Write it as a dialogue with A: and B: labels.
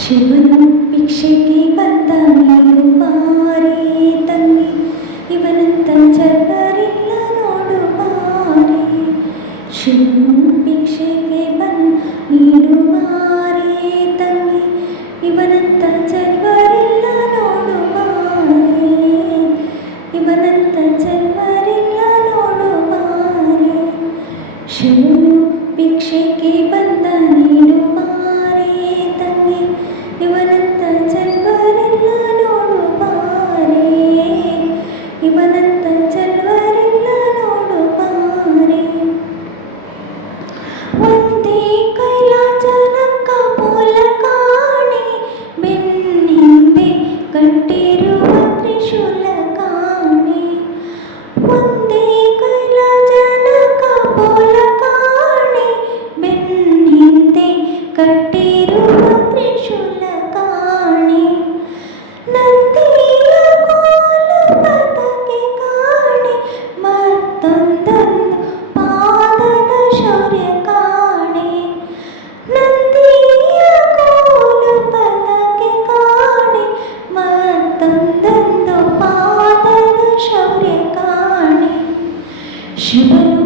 A: ಶಿವನು ಭಿಕ್ಷೆಗೆ ಬಂದ ನೀನು ಬಾರೇ ತಂಗಿ ಇವನಂತ ಚರ್ಮ 十分钟